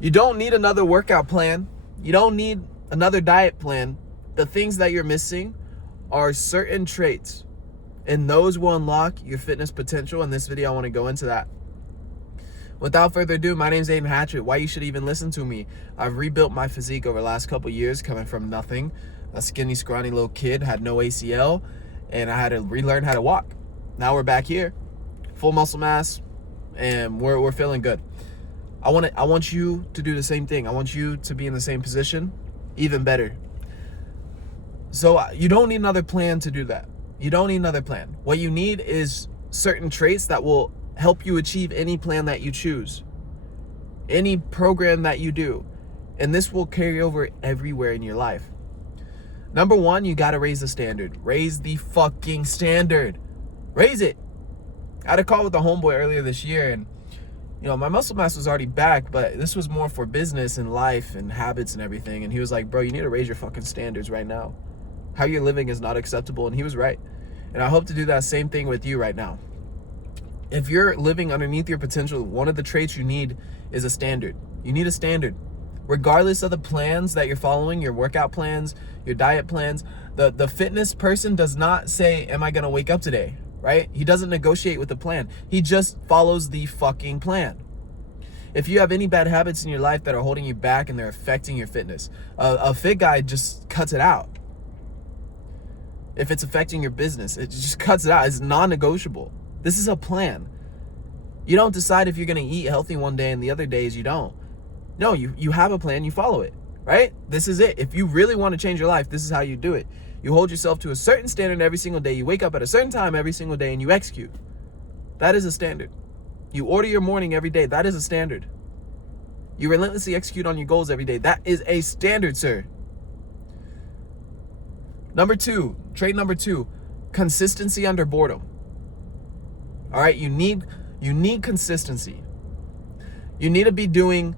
You don't need another workout plan. You don't need another diet plan. The things that you're missing are certain traits, and those will unlock your fitness potential. In this video, I want to go into that. Without further ado, my name's Aiden Hatchett. Why you should even listen to me? I've rebuilt my physique over the last couple years, coming from nothing. A skinny, scrawny little kid, had no ACL, and I had to relearn how to walk. Now we're back here, full muscle mass, and we're feeling good. I want you to do the same thing. I want you to be in the same position, even better. So you don't need another plan to do that. You don't need another plan. What you need is certain traits that will help you achieve any plan that you choose, any program that you do, and this will carry over everywhere in your life. Number one, you got to raise the standard. Raise the fucking standard. Raise it. I had a call with a homeboy earlier this year, and my muscle mass was already back, but this was more for business and life and habits and everything. And he was like, bro, you need to raise your fucking standards right now. How you're living is not acceptable. And he was right. And I hope to do that same thing with you right now. If you're living underneath your potential, one of the traits you need is a standard. You need a standard. Regardless of the plans that you're following, your workout plans, your diet plans, the fitness person does not say, am I going to wake up today? Right? He doesn't negotiate with the plan. He just follows the fucking plan. If you have any bad habits in your life that are holding you back and they're affecting your fitness, a fit guy just cuts it out. If it's affecting your business, it just cuts it out. It's non-negotiable. This is a plan. You don't decide if you're going to eat healthy one day and the other days you don't. No, you have a plan, you follow it, right? This is it. If you really want to change your life, this is how you do it. You hold yourself to a certain standard every single day. You wake up at a certain time every single day and you execute. That is a standard. You order your morning every day. That is a standard. You relentlessly execute on your goals every day. That is a standard, sir. Trait number two, consistency under boredom. All right, you need consistency. You need to be doing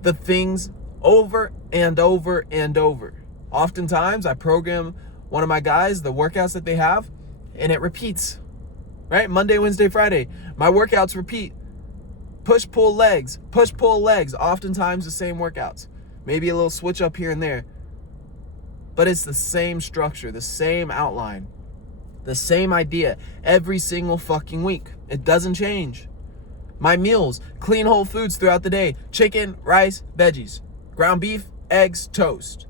the things over and over and over. Oftentimes, I program one of my guys, the workouts that they have, and it repeats, right? Monday, Wednesday, Friday, my workouts repeat. Push, pull, legs, oftentimes the same workouts. Maybe a little switch up here and there. But it's the same structure, the same outline, the same idea every single fucking week. It doesn't change. My meals, clean whole foods throughout the day. Chicken, rice, veggies. Ground beef, eggs, toast.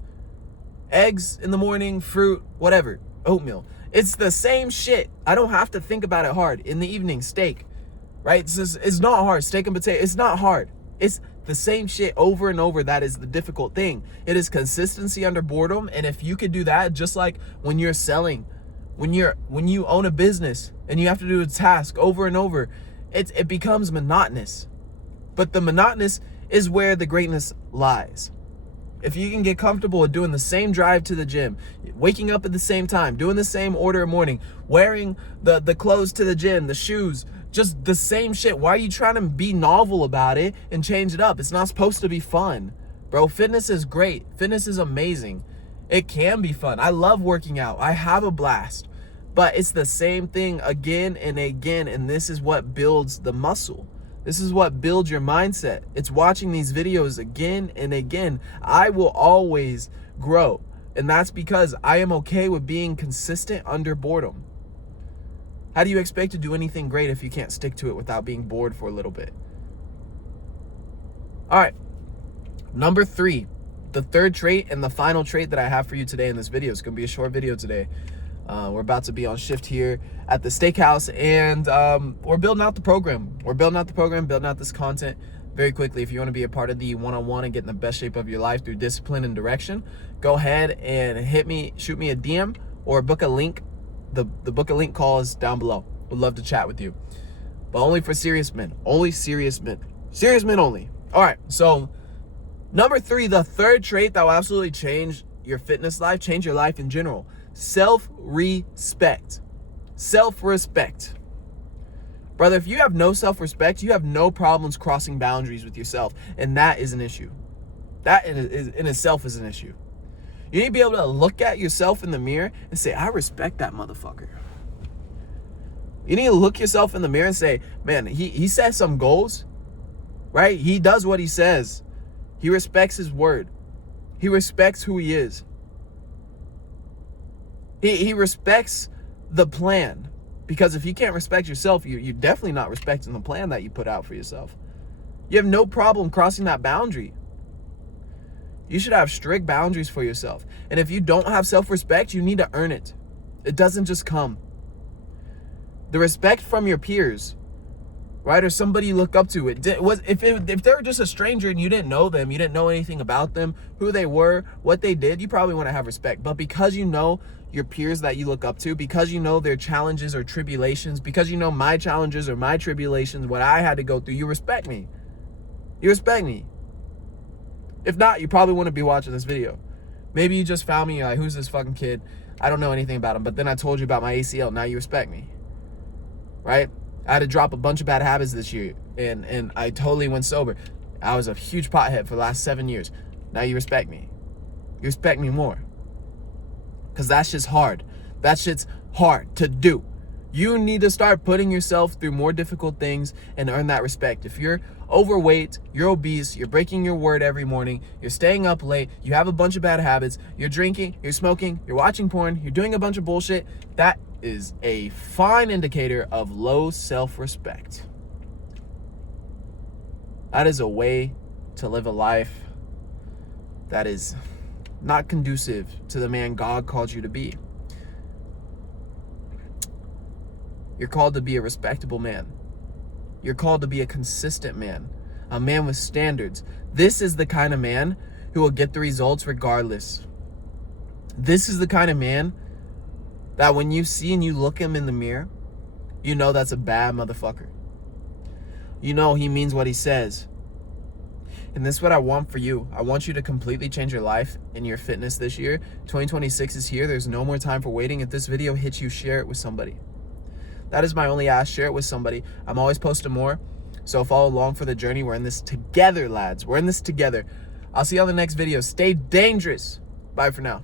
Eggs in the morning, fruit, whatever. Oatmeal. It's the same shit. I don't have to think about it hard. In the evening, steak. Right? It's not hard. Steak and potato. It's not hard. It's the same shit over and over. That is the difficult thing. It is consistency under boredom. And if you could do that, just like when you're selling, when you own a business and you have to do a task over and over, it becomes monotonous. But the monotonous is where the greatness lies. If you can get comfortable with doing the same drive to the gym, waking up at the same time, doing the same order of morning, wearing the clothes to the gym, the shoes, just the same shit. Why are you trying to be novel about it and change it up? It's not supposed to be fun. Bro, fitness is great. Fitness is amazing. It can be fun. I love working out. I have a blast. But it's the same thing again and again, and this is what builds the muscle. This is what builds your mindset. It's watching these videos again and again. I will always grow, and that's because I am okay with being consistent under boredom. How do you expect to do anything great if you can't stick to it without being bored for a little bit? All right, number three, the third trait and the final trait that I have for you today in this video. It's going to be a short video today. We're about to be on shift here at the steakhouse, and we're building out the program. Building out this content very quickly. If you want to be a part of the one-on-one and get in the best shape of your life through discipline and direction, go ahead and shoot me a DM or book a link. The book a link call is down below. Would love to chat with you. But only for serious men. Only serious men. Serious men only. All right, so number three, the third trait that will absolutely change your fitness life, change your life in general. Self-respect. Self-respect. Brother, if you have no self-respect, you have no problems crossing boundaries with yourself. And that is an issue. That in itself is an issue. You need to be able to look at yourself in the mirror and say, I respect that motherfucker. You need to look yourself in the mirror and say, man, he sets some goals, right? He does what he says. He respects his word. He respects who he is. He respects the plan. Because if you can't respect yourself, you're definitely not respecting the plan that you put out for yourself. You have no problem crossing that boundary. You should have strict boundaries for yourself. And if you don't have self-respect, you need to earn it. It doesn't just come. The respect from your peers, right, or somebody you look up to, if they're just a stranger and you didn't know them, you didn't know anything about them, who they were, what they did, you probably want to have respect. But because you know your peers that you look up to, because you know their challenges or tribulations, because you know my challenges or my tribulations, what I had to go through, you respect me. You respect me. If not, you probably wouldn't be watching this video. Maybe you just found me, you're like, who's this fucking kid? I don't know anything about him. But then I told you about my ACL. Now you respect me. Right? I had to drop a bunch of bad habits this year. And I totally went sober. I was a huge pothead for the last 7 years. Now you respect me. You respect me more. Because that shit's hard. That shit's hard to do. You need to start putting yourself through more difficult things and earn that respect. If you're overweight, you're obese, you're breaking your word every morning, you're staying up late, you have a bunch of bad habits, you're drinking, you're smoking, you're watching porn, you're doing a bunch of bullshit, that is a fine indicator of low self-respect. That is a way to live a life that is not conducive to the man God called you to be. You're called to be a respectable man. You're called to be a consistent man, a man with standards. This is the kind of man who will get the results regardless. This is the kind of man that when you see and you look him in the mirror, you know that's a bad motherfucker. You know he means what he says. And this is what I want for you. I want you to completely change your life and your fitness this year. 2026 is here. There's no more time for waiting. If this video hits you, share it with somebody. That is my only ask. Share it with somebody. I'm always posting more. So follow along for the journey. We're in this together, lads. We're in this together. I'll see you on the next video. Stay dangerous. Bye for now.